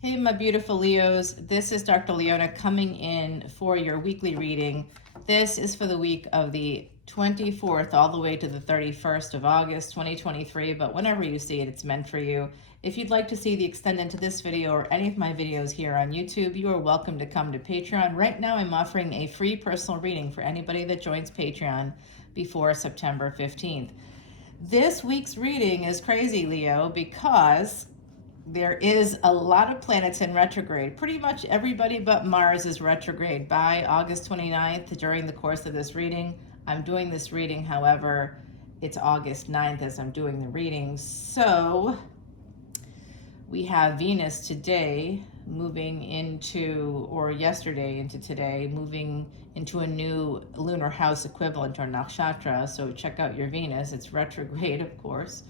Hey, my beautiful Leos. This is Dr. Leona coming in for your weekly reading. This is for the week of the 24th all the way to the 31st of August, 2023. But whenever you see it, it's meant for you. If you'd like to see the extended to this video or any of my videos here on YouTube, you are welcome to come to Patreon. Right now, I'm offering a free personal reading for anybody that joins Patreon before September 15th. This week's reading is crazy, Leo, because there is a lot of planets in retrograde. Pretty much everybody but Mars is retrograde by August 29th during the course of this reading. I'm doing this reading, however, it's August 9th as I'm doing the reading. So we have Venus today moving into, or yesterday into today, moving into a new lunar house equivalent or nakshatra. So check out your Venus. It's retrograde, of course.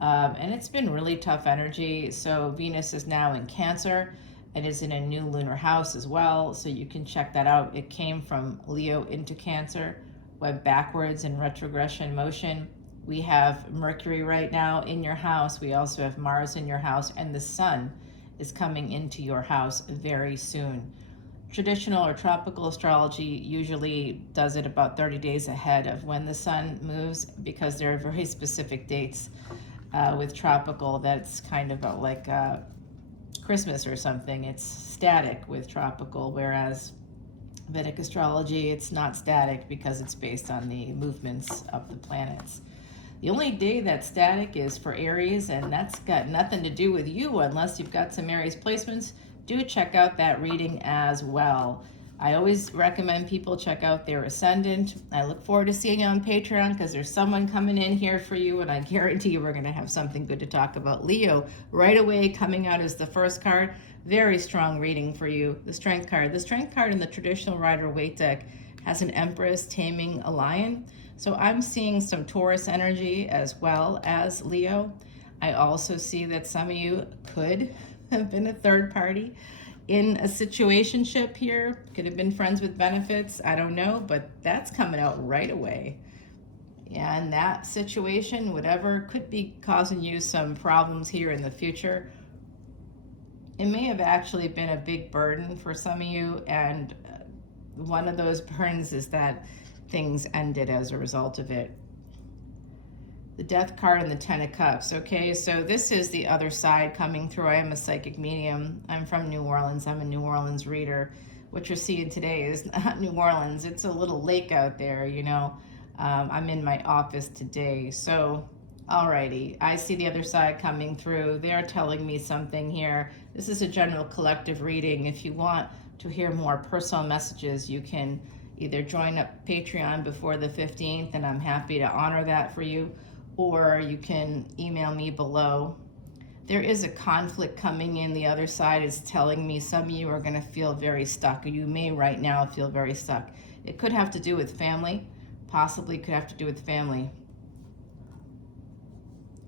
And it's been really tough energy. So Venus is now in Cancer and is in a new lunar house as well. So you can check that out. It came from Leo into Cancer, went backwards in retrogression motion. We have Mercury right now in your house. We also have Mars in your house, and the Sun is coming into your house very soon. Traditional or tropical astrology usually does it about 30 days ahead of when the Sun moves because there are very specific dates. With tropical, that's kind of like Christmas or something. It's static with tropical, whereas Vedic astrology, it's not static because it's based on the movements of the planets. The only day that's static is for Aries, and that's got nothing to do with you unless you've got some Aries placements. Do check out that reading as well. I always recommend people check out their Ascendant. I look forward to seeing you on Patreon because there's someone coming in here for you, and I guarantee you we're going to have something good to talk about. Leo, right away, coming out as the first card. Very strong reading for you. The Strength card. The Strength card in the traditional Rider-Waite deck has an Empress taming a lion. So I'm seeing some Taurus energy as well as Leo. I also see that some of you could have been a third party in a situationship here. Could have been friends with benefits. I don't know, but that's coming out right away. Yeah, and that situation, whatever, could be causing you some problems here in the future. It may have actually been a big burden for some of you, and one of those burdens is that things ended as a result of it. The Death card and the Ten of Cups. Okay, so this is the other side coming through. I am a psychic medium. I'm from New Orleans. I'm a New Orleans reader. What you're seeing today is not New Orleans. It's a little lake out there, you know. I'm in my office today. So, alrighty, I see the other side coming through. They're telling me something here. This is a general collective reading. If you want to hear more personal messages, you can either join up Patreon before the 15th, and I'm happy to honor that for you, or you can email me below. There is a conflict coming in. The other side is telling me some of you are going to feel very stuck. You may right now feel very stuck. It could have to do with family, possibly could have to do with family.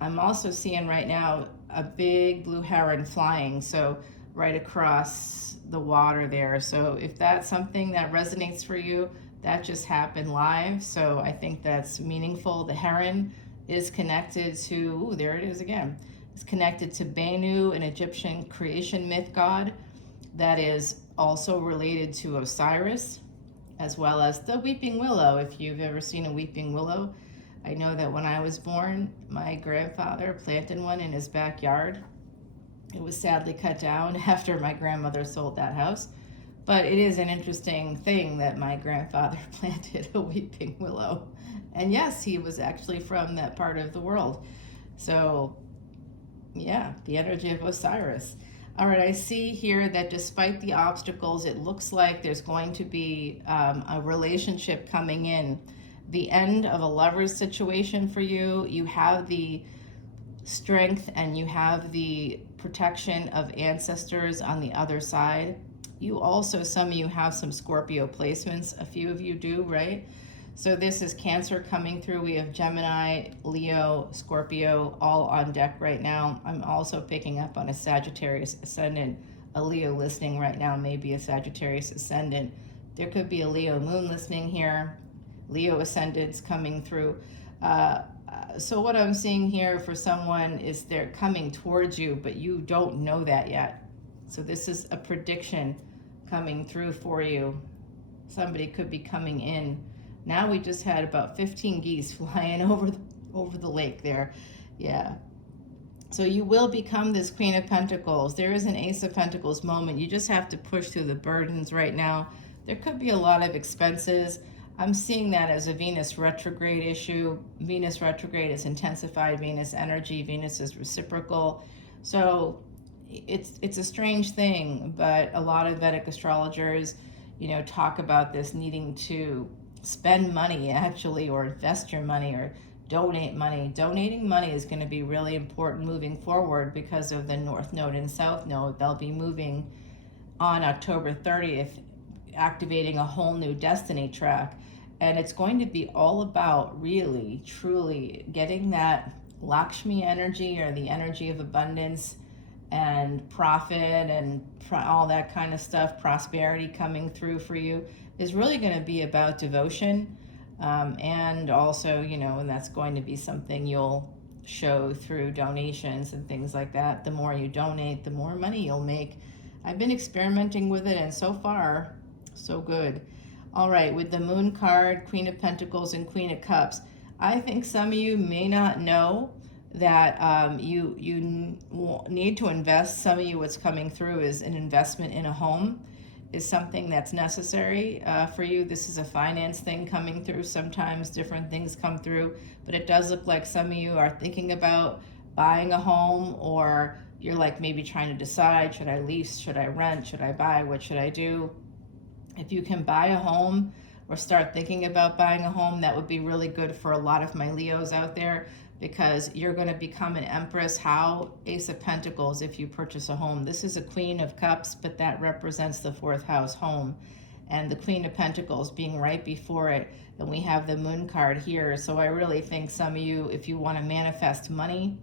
I'm also seeing right now a big blue heron flying, so right across the water there. So if that's something that resonates for you, that just happened live. So I think that's meaningful. The heron is connected to, there it is again, it's connected to Bennu, an Egyptian creation myth god that is also related to Osiris, as well as the weeping willow. If you've ever seen a weeping willow, I know that when I was born, my grandfather planted one in his backyard. It was sadly cut down after my grandmother sold that house. But it is an interesting thing that my grandfather planted a weeping willow. And yes, he was actually from that part of the world. So, yeah, the energy of Osiris. All right, I see here that despite the obstacles, it looks like there's going to be a relationship coming in. The end of a lover's situation for you. You have the strength and you have the protection of ancestors on the other side. You also, some of you have some Scorpio placements. A few of you do, right? So this is Cancer coming through. We have Gemini, Leo, Scorpio, all on deck right now. I'm also picking up on a Sagittarius ascendant, a Leo listening right now, maybe a Sagittarius ascendant. There could be a Leo moon listening here. Leo ascendants coming through. So what I'm seeing here for someone is they're coming towards you, but you don't know that yet. So this is a prediction coming through for you. Somebody could be coming in. Now we just had about 15 geese flying over the lake there. Yeah. So you will become this Queen of Pentacles. There is an Ace of Pentacles moment. You just have to push through the burdens right now. There could be a lot of expenses. I'm seeing that as a Venus retrograde issue. Venus retrograde is intensified Venus energy. Venus is reciprocal. So it's a strange thing, but a lot of Vedic astrologers, talk about this needing to spend money actually, or invest your money, or donate money. Donating money is going to be really important moving forward because of the North Node and South Node. They'll be moving on October 30th, activating a whole new destiny track. And it's going to be all about really, truly getting that Lakshmi energy, or the energy of abundance and profit and all that kind of stuff, prosperity coming through for you, is really going to be about devotion. And also, and that's going to be something you'll show through donations and things like that. The more you donate, the more money you'll make. I've been experimenting with it, and so far, so good. All right, with the Moon card, Queen of Pentacles, and Queen of Cups, I think some of you may not know that you need to invest. Some of you, what's coming through is an investment in a home is something that's necessary for you. This is a finance thing coming through. Sometimes different things come through, but it does look like some of you are thinking about buying a home, or you're like maybe trying to decide, should I lease, should I rent, should I buy, what should I do? If you can buy a home or start thinking about buying a home, that would be really good for a lot of my Leos out there, because you're going to become an Empress. How? Ace of Pentacles if you purchase a home. This is a Queen of Cups, but that represents the fourth house, home. And the Queen of Pentacles being right before it. And we have the Moon card here. So I really think some of you, if you want to manifest money,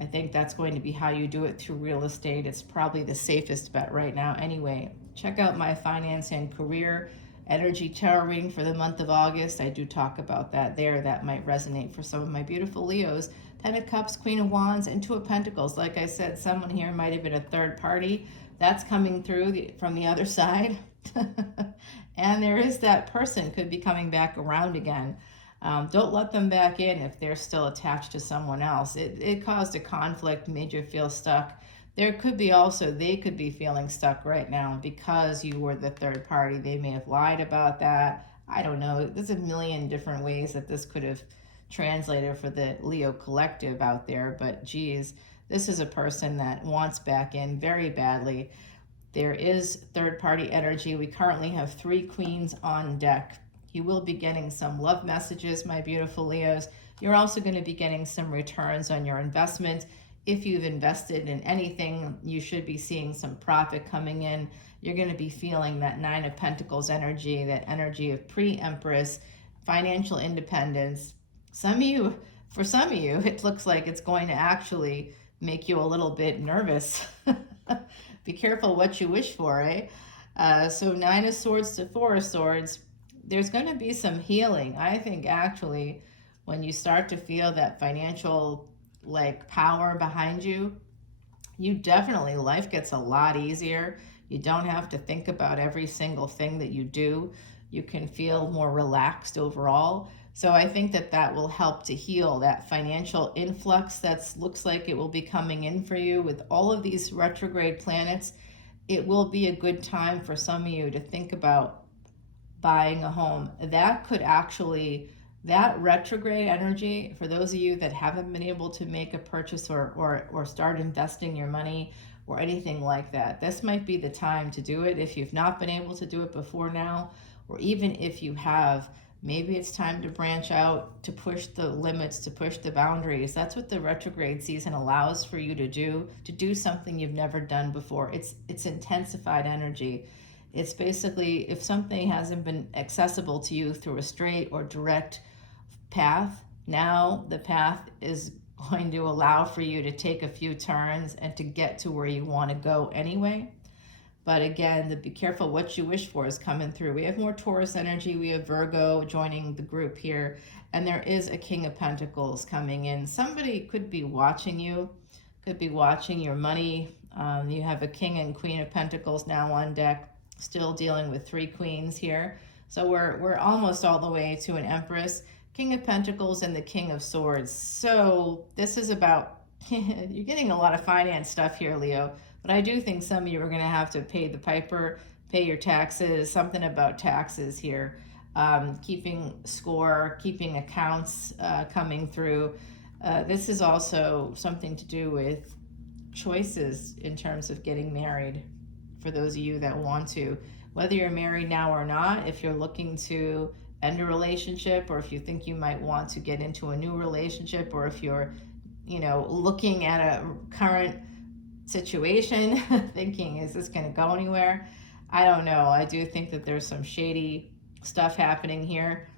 I think that's going to be how you do it, through real estate. It's probably the safest bet right now anyway. Check out my finance and career energy tarot reading for the month of August. I do talk about that there. That might resonate for some of my beautiful Leos. 10 of Cups, Queen of Wands, and 2 of Pentacles. Like I said, someone here might have been a third party. That's coming through from the other side. And there is that person could be coming back around again. Don't let them back in if they're still attached to someone else. It caused a conflict, made you feel stuck. There could be also, they could be feeling stuck right now because you were the third party. They may have lied about that. I don't know. There's a million different ways that this could have translated for the Leo collective out there. But geez, this is a person that wants back in very badly. There is third party energy. We currently have 3 queens on deck. You will be getting some love messages, my beautiful Leos. You're also going to be getting some returns on your investment. If you've invested in anything, you should be seeing some profit coming in. You're going to be feeling that 9 of Pentacles energy, that energy of pre-Empress, financial independence. For some of you, it looks like it's going to actually make you a little bit nervous. Be careful what you wish for, eh? So 9 of Swords to 4 of Swords. There's going to be some healing. I think actually when you start to feel that financial power behind you, life gets a lot easier. You don't have to think about every single thing that you do. You can feel more relaxed overall. So I think that will help to heal that financial influx that looks like it will be coming in for you with all of these retrograde planets. It will be a good time for some of you to think about buying a home. That could actually, that retrograde energy, for those of you that haven't been able to make a purchase or start investing your money or anything like that, this might be the time to do it. If you've not been able to do it before now, or even if you have, maybe it's time to branch out, to push the limits, to push the boundaries. That's what the retrograde season allows for you to do something you've never done before. It's intensified energy. It's basically, if something hasn't been accessible to you through a straight or direct path, now the path is going to allow for you to take a few turns and to get to where you want to go anyway. But again, be careful what you wish for is coming through. We have more Taurus energy. We have Virgo joining the group here. And there is a King of Pentacles coming in. Somebody could be watching you, could be watching your money You have a King and Queen of Pentacles now on deck, still dealing with 3 queens here. So we're almost all the way to an Empress, King of Pentacles, and the King of Swords. So this is about, you're getting a lot of finance stuff here, Leo, but I do think some of you are going to have to pay the piper, pay your taxes, something about taxes here, keeping score, keeping accounts coming through. This is also something to do with choices in terms of getting married for those of you that want to. Whether you're married now or not, if you're looking to end a relationship, or if you think you might want to get into a new relationship, or if you're, looking at a current situation, thinking, is this going to go anywhere? I don't know. I do think that there's some shady stuff happening here.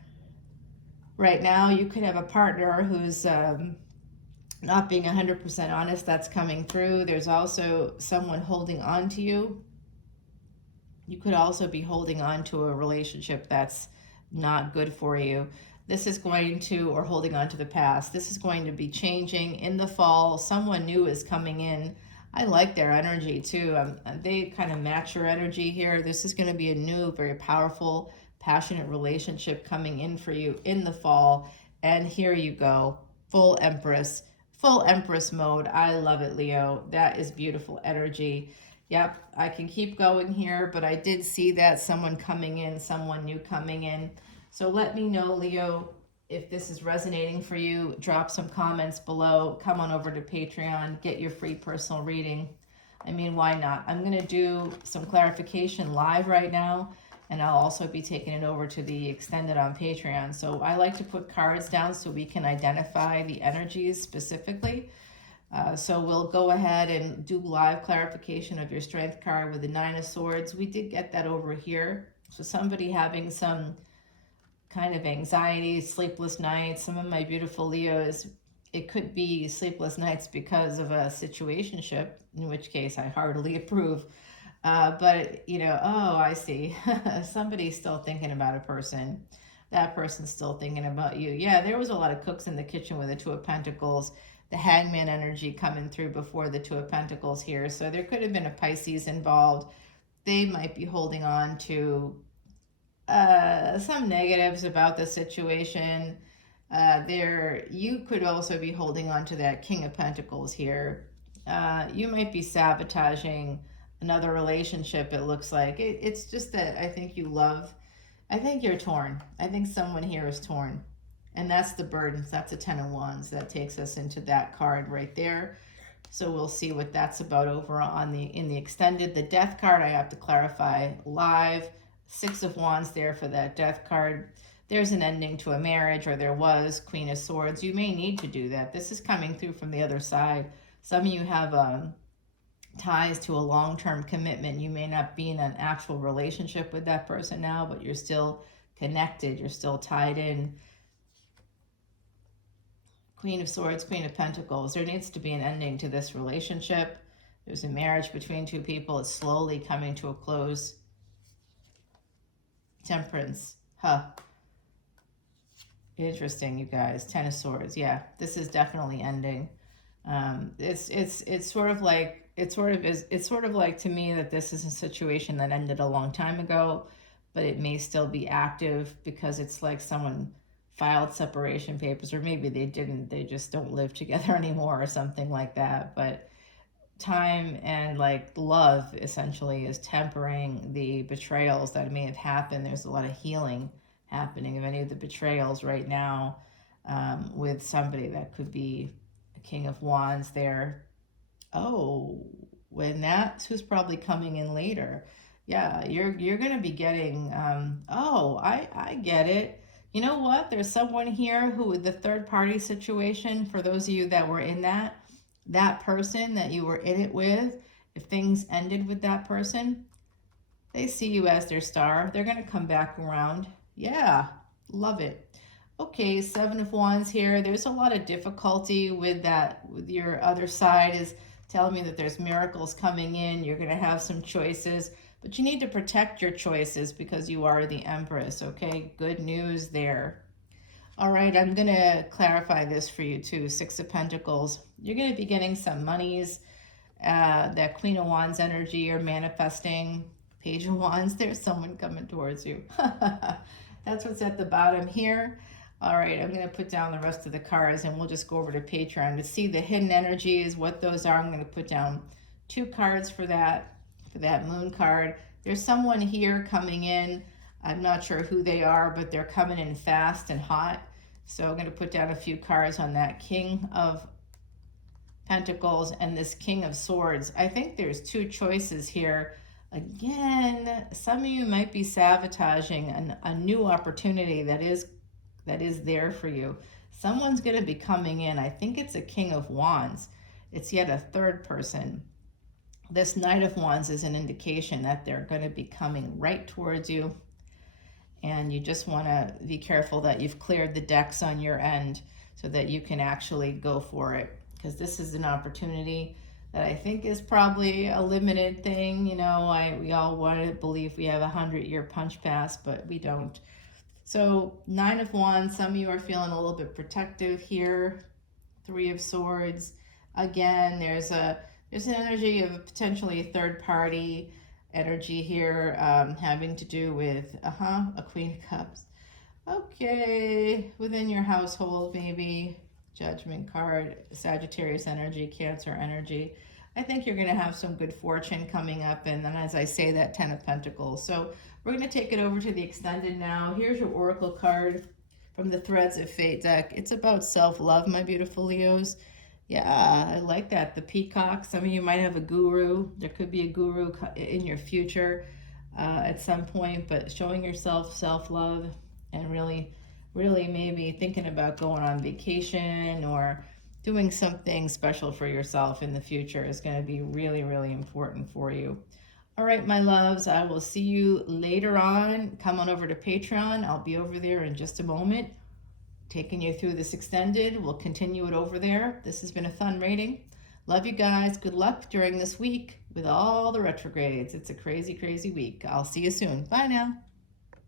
Right now, you could have a partner who's not being 100% honest. That's coming through. There's also someone holding on to you. You could also be holding on to a relationship that's not good for you. This is going to, or holding on to the past, this is going to be changing in the fall. Someone new is coming in. I like their energy too. They kind of match your energy here. This is going to be a new, very powerful, passionate relationship coming in for you in the fall. And here you go, full Empress mode. I love it, Leo. That is beautiful energy. Yep, I can keep going here, but I did see that someone coming in, someone new coming in. So let me know, Leo, if this is resonating for you. Drop some comments below. Come on over to Patreon. Get your free personal reading. I mean, why not? I'm going to do some clarification live right now, and I'll also be taking it over to the extended on Patreon. So I like to put cards down so we can identify the energies specifically. So we'll go ahead and do live clarification of your strength card with the 9 of Swords. We did get that over here. So somebody having some kind of anxiety, sleepless nights. Some of my beautiful Leos, it could be sleepless nights because of a situationship, in which case I heartily approve. But, oh, I see. Somebody's still thinking about a person. That person's still thinking about you. Yeah, there was a lot of cooks in the kitchen with the 2 of Pentacles. The Hangman energy coming through before the 2 of Pentacles here. So there could have been a Pisces involved. They might be holding on to some negatives about the situation. You could also be holding on to that King of Pentacles here. You might be sabotaging another relationship, it looks like. It's just that I think you're torn. I think someone here is torn. And that's the burdens. That's a 10 of Wands. That takes us into that card right there. So we'll see what that's about over on in the extended. The Death card, I have to clarify live. 6 of Wands there for that Death card. There's an ending to a marriage, or there was. Queen of Swords. You may need to do that. This is coming through from the other side. Some of you have ties to a long-term commitment. You may not be in an actual relationship with that person now, but you're still connected. You're still tied in. Queen of Swords, Queen of Pentacles. There needs to be an ending to this relationship. There's a marriage between 2 people. It's slowly coming to a close. Temperance. Interesting, you guys. 10 of Swords. Yeah, this is definitely ending. It's sort of like to me that this is a situation that ended a long time ago, but it may still be active because it's like someone filed separation papers, or maybe they didn't, they just don't live together anymore or something like that. But time and love essentially is tempering the betrayals that may have happened. There's a lot of healing happening of any of the betrayals right now, with somebody that could be a King of Wands there. Oh, when that's who's probably coming in later. Yeah, you're going to be getting, I get it. You know what? There's someone here who, with the third party situation, for those of you that were in that person that you were in it with, if things ended with that person, they see you as their star. They're going to come back around. Yeah, love it. Okay, 7 of Wands here. There's a lot of difficulty with that. With your other side is telling me that there's miracles coming in. You're going to have some choices, but you need to protect your choices because you are the Empress, okay? Good news there. All right, I'm going to clarify this for you too. 6 of Pentacles. You're going to be getting some monies. that Queen of Wands energy or manifesting. Page of Wands, there's someone coming towards you. That's what's at the bottom here. All right, I'm going to put down the rest of the cards and we'll just go over to Patreon to see the hidden energies, what those are. I'm going to put down 2 cards for that moon card. There's someone here coming in. I'm not sure who they are, but they're coming in fast and hot. So I'm going to put down a few cards on that King of Pentacles and this King of Swords. I think there's 2 choices here. Again, some of you might be sabotaging a new opportunity that is there for you. Someone's going to be coming in. I think it's a King of Wands. It's yet a third person. This Knight of Wands is an indication that they're going to be coming right towards you. And you just want to be careful that you've cleared the decks on your end so that you can actually go for it. Because this is an opportunity that I think is probably a limited thing. You know, we all want to believe we have a 100-year punch pass, but we don't. So 9 of Wands, some of you are feeling a little bit protective here. 3 of Swords. Again, there's an energy of potentially a third party energy here, having to do with a Queen of Cups. Okay, within your household, maybe. Judgment card, Sagittarius energy, Cancer energy. I think you're going to have some good fortune coming up, and then as I say, that 10 of Pentacles. So we're going to take it over to the extended now. Here's your Oracle card from the Threads of Fate deck. It's about self-love, my beautiful Leos. Yeah, I like that. The peacock. Some of you might have a guru. There could be a guru in your future at some point, but showing yourself self-love and really maybe thinking about going on vacation or doing something special for yourself in the future is going to be really, really important for you. All right, my loves, I will see you later on. Come on over to Patreon. I'll be over there in just a moment, taking you through this extended. We'll continue it over there. This has been a fun reading. Love you guys. Good luck during this week with all the retrogrades. It's a crazy, crazy week. I'll see you soon. Bye now.